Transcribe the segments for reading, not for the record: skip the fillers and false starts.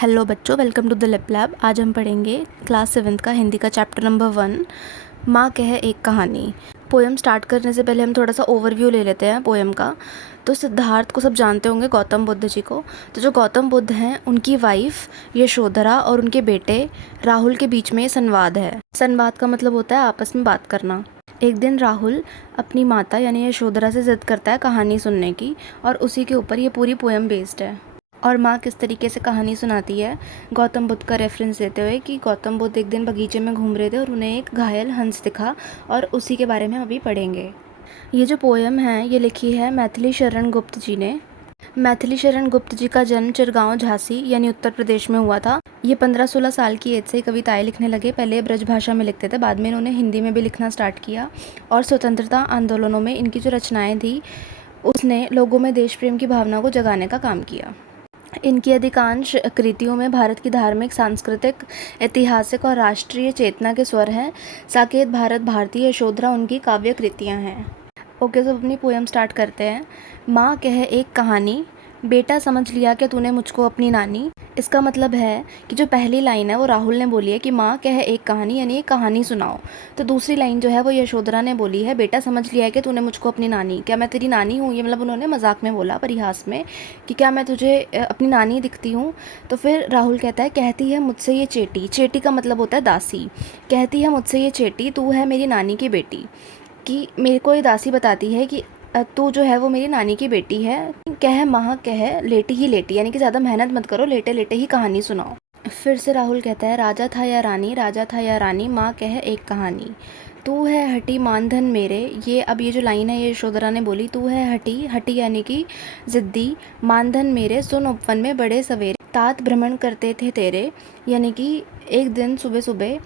Hello बच्चों, welcome to the lip lab. आज हम पढ़ेंगे क्लास 7th का हिंदी का चैप्टर नंबर 1, माँ कहे एक कहानी। पोएम स्टार्ट करने से पहले हम थोड़ा सा ओवरव्यू ले लेते हैं पोएम का। तो सिद्धार्थ को सब जानते होंगे, गौतम बुद्ध जी को। तो जो गौतम बुद्ध हैं, उनकी वाइफ यशोधरा और उनके बेटे राहुल के बीच में संवाद है। संवाद का मतलब होता है आपस में बात करना। एक दिन राहुल अपनी माता यानी यशोधरा से ज़िद करता है कहानी सुनने की, और उसी के ऊपर ये पूरी पोएम बेस्ड है। और माँ किस तरीके से कहानी सुनाती है, गौतम बुद्ध का रेफरेंस देते हुए कि गौतम बुद्ध एक दिन बगीचे में घूम रहे थे और उन्हें एक घायल हंस दिखा, और उसी के बारे में अभी पढ़ेंगे। ये जो पोएम है ये लिखी है मैथिली शरण गुप्त जी ने। मैथिली शरण गुप्त जी का जन्म चिरगांव झांसी यानी उत्तर प्रदेश में हुआ था। ये 15-16 साल की एज से कविताएं लिखने लगे। पहले ब्रज भाषा में लिखते थे, बाद में इन्होंने हिंदी में भी लिखना स्टार्ट किया। और स्वतंत्रता आंदोलनों में इनकी जो रचनाएं थी उसने लोगों में देश प्रेम की भावना को जगाने का काम किया। इनकी अधिकांश कृतियों में भारत की धार्मिक, सांस्कृतिक, ऐतिहासिक और राष्ट्रीय चेतना के स्वर हैं। साकेत भारत भारती, यशोधरा उनकी काव्य कृतियाँ हैं। ओके, तो अपनी पोएम स्टार्ट करते हैं। माँ कहे एक कहानी, बेटा समझ लिया क्या तूने मुझको अपनी नानी। इसका मतलब है कि जो पहली लाइन है वो राहुल ने बोली है कि माँ कहे एक कहानी, यानी एक कहानी सुनाओ। तो दूसरी लाइन जो है वो यशोधरा ने बोली है, बेटा समझ लिया है कि तूने मुझको अपनी नानी, क्या मैं तेरी नानी हूँ। ये मतलब उन्होंने मजाक में बोला, परिहास में, कि क्या मैं तुझे अपनी नानी दिखती हूँ। तो फिर राहुल कहता है, कहती है मुझसे ये चेटी। चेटी का मतलब होता है दासी। कहती है मुझसे ये चेटी, तू है मेरी नानी की बेटी। कि मेरे को ये दासी बताती है कि तू जो है वो मेरी नानी की बेटी है। कह माँ कह लेटी ही लेटी, यानी कि ज़्यादा मेहनत मत करो, लेटे लेटे ही कहानी सुनाओ। फिर से राहुल कहता है, राजा था या रानी, राजा था या रानी, माँ कह एक कहानी। तू है हटी मानधन मेरे। ये जो लाइन है ये यशोधरा ने बोली। तू है हटी, हटी यानी कि ज़िद्दी, मानधन मेरे, सुन उपवन में बड़े सवेरे, तात भ्रमण करते थे तेरे। यानी कि एक दिन सुबह सुबह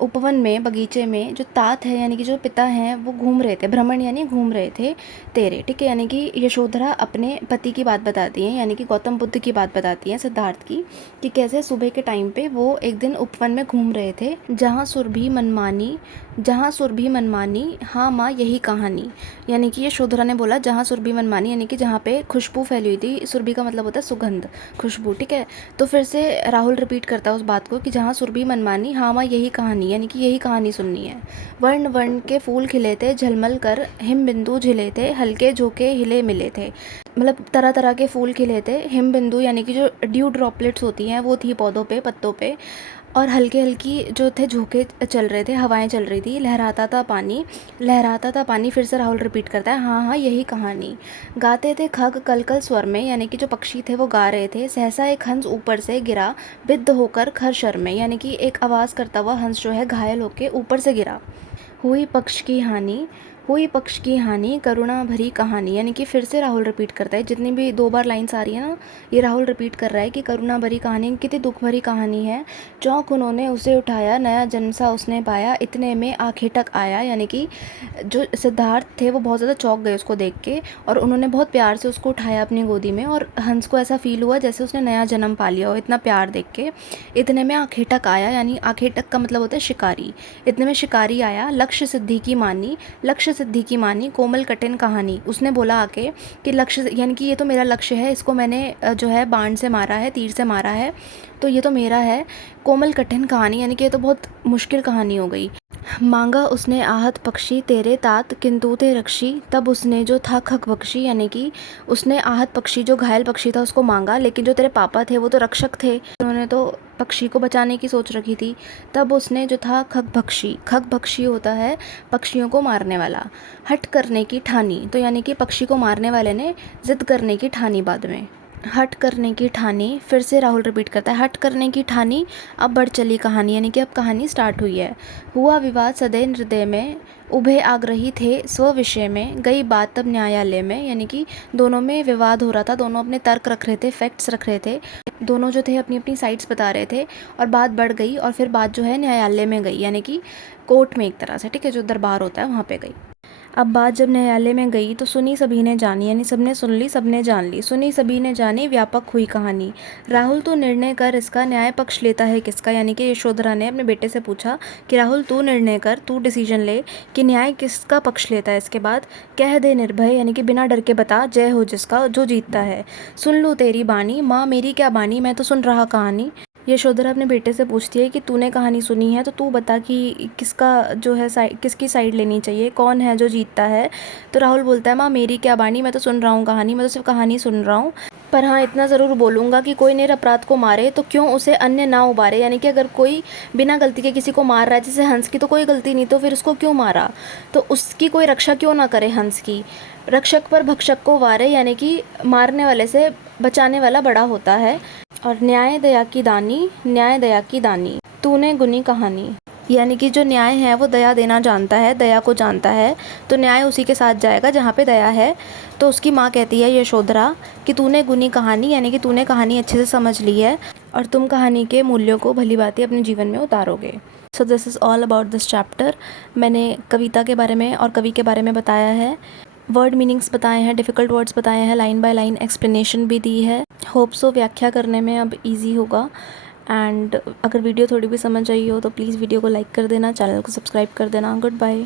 उपवन में, बगीचे में, जो तात है यानी कि जो पिता हैं वो घूम रहे थे। भ्रमण यानी घूम रहे थे तेरे, ठीक है। यानी कि यशोधरा अपने पति की बात बताती हैं, यानी कि गौतम बुद्ध की बात बताती हैं सिद्धार्थ की, कि कैसे सुबह के टाइम पे वो एक दिन उपवन में घूम रहे थे। जहाँ सुरभि मनमानी, जहाँ सुरभि मनमानी, हाँ माँ यही कहानी। यानी कि यशोधरा ने बोला जहाँ सुरभि मनमानी, यानी कि जहाँ पे खुशबू फैली हुई थी। सुरभि का मतलब होता है सुगंध, खुशबू, ठीक है। तो फिर से राहुल रिपीट करता है उस बात को कि जहाँ सुरभि मनमानी, हाँ माँ यही कहानी, यानी कि यही कहानी सुननी है। वर्ण वर्ण के फूल खिले थे, झलमल कर हिम बिंदु झिले थे, हल्के झोंके हिले मिले थे। मतलब तरह तरह के फूल खिले थे। हिम बिंदु यानी कि जो ड्यू ड्रॉपलेट्स होती हैं वो थी पौधों पे, पत्तों पे। और हल्के हल्की जो थे झोंके चल रहे थे, हवाएं चल रही थी। लहराता था पानी, लहराता था पानी। फिर से राहुल रिपीट करता है, हाँ हाँ यही कहानी। गाते थे खग कल कल स्वर में, यानी कि जो पक्षी थे वो गा रहे थे। सहसा एक हंस ऊपर से गिरा, बिद्ध होकर खर शर में, यानी कि एक आवाज़ करता हुआ हंस जो है घायल होकर ऊपर से गिरा। हुई पक्ष की हानि, हुई पक्ष की हानि, करुणा भरी कहानी। यानी कि फिर से राहुल रिपीट करता है, जितनी भी 2 बार लाइन्स आ रही है ना, ये राहुल रिपीट कर रहा है कि करुणा भरी कहानी, कितनी दुख भरी कहानी है। चौंक उन्होंने उसे उठाया, नया जन्म सा उसने पाया, इतने में आखिर आया। यानी कि जो सिद्धार्थ थे वो बहुत ज़्यादा चौंक गए उसको देख के, और उन्होंने बहुत प्यार से उसको उठाया अपनी गोदी में, और हंस को ऐसा फील हुआ जैसे उसने नया जन्म पा लिया हो, इतना प्यार देख के। इतने में आखिर आया, यानी आखिर का मतलब होता है शिकारी। इतने में शिकारी आया, लक्ष्य सिद्धि की मानी, लक्ष्य सिद्धि की मानी, कोमल कठिन कहानी। उसने बोला आके कि लक्ष्य, यानी कि ये तो मेरा लक्ष्य है, इसको मैंने जो है बाण से मारा है, तीर से मारा है, तो ये तो मेरा है। कोमल कठिन कहानी, यानी कि ये तो बहुत मुश्किल कहानी हो गई। मांगा उसने आहत पक्षी तेरे तात, किंतु ते रक्षी, तब उसने जो था खग पक्षी, यानी कि उसने आहत पक्षी, जो घायल पक्षी था, उसको मांगा, लेकिन जो तेरे पापा थे वो तो रक्षक थे, उन्होंने तो पक्षी को बचाने की सोच रखी थी। तब उसने जो था खग भक्षी, खग भक्षी होता है पक्षियों को मारने वाला, हट करने की ठानी। तो यानी कि पक्षी को मारने वाले ने जिद करने की ठानी बाद में, हट करने की ठानी। फिर से राहुल रिपीट करता है, हट करने की ठानी, अब बढ़ चली कहानी, यानी कि अब कहानी स्टार्ट हुई है। हुआ विवाद सदैव हृदय में, उभे आग्रही थे स्व विषय में, गई बात तब न्यायालय में। यानी कि दोनों में विवाद हो रहा था, दोनों अपने तर्क रख रहे थे, फैक्ट्स रख रहे थे, दोनों जो थे अपनी अपनी साइड्स बता रहे थे, और बात बढ़ गई, और फिर बात जो है न्यायालय में गई, यानी कि कोर्ट में एक तरह से, ठीक है, जो दरबार होता है वहाँ पे गई। अब बात जब न्यायालय में गई तो सुनी सभी ने जानी, यानी सबने सुन ली, सबने जान ली। सुनी सभी ने जानी, व्यापक हुई कहानी। राहुल तू निर्णय कर, इसका न्याय पक्ष लेता है किसका, यानी कि यशोधरा ने अपने बेटे से पूछा कि राहुल तू निर्णय कर, तू डिसीजन ले कि न्याय किसका पक्ष लेता है। इसके बाद कह दे निर्भय, यानी कि बिना डर के बता, जय हो जिसका जो जीतता है। सुन लूँ तेरी बानी, माँ मेरी क्या बानी, मैं तो सुन रहा कहानी। यशोधरा अपने बेटे से पूछती है कि तूने कहानी सुनी है तो तू बता कि किसका जो है किसकी साइड लेनी चाहिए, कौन है जो जीतता है। तो राहुल बोलता है माँ मेरी क्या बानी, मैं तो सुन रहा हूँ कहानी, मैं तो सिर्फ कहानी सुन रहा हूँ। पर हाँ इतना ज़रूर बोलूँगा कि कोई निरपराध को मारे तो क्यों उसे अन्य ना उबारे, यानी कि अगर कोई बिना गलती के किसी को मार रहा है, जैसे हंस की तो कोई गलती नहीं, तो फिर उसको क्यों मारा, तो उसकी कोई रक्षा क्यों ना करे हंस की। रक्षक पर भक्षक को वारे, यानी कि मारने वाले से बचाने वाला बड़ा होता है। और न्याय दया की दानी, न्याय दया की दानी, तूने गुनी कहानी, यानी कि जो न्याय है वो दया देना जानता है, दया को जानता है, तो न्याय उसी के साथ जाएगा जहाँ पे दया है। तो उसकी माँ कहती है यशोधरा कि तूने गुनी कहानी, यानी कि तूने कहानी अच्छे से समझ ली है और तुम कहानी के मूल्यों को भली भांति अपने जीवन में उतारोगे। So this is all about this chapter. मैंने कविता के बारे में और कवि के बारे में बताया है, वर्ड मीनिंग्स बताए हैं, डिफ़िकल्ट वर्ड्स बताए हैं, लाइन बाय लाइन एक्सप्लेनेशन भी दी है। होप सो व्याख्या करने में अब इजी होगा। एंड अगर वीडियो थोड़ी भी समझ आई हो तो प्लीज़ वीडियो को लाइक कर देना, चैनल को सब्सक्राइब कर देना। Good bye.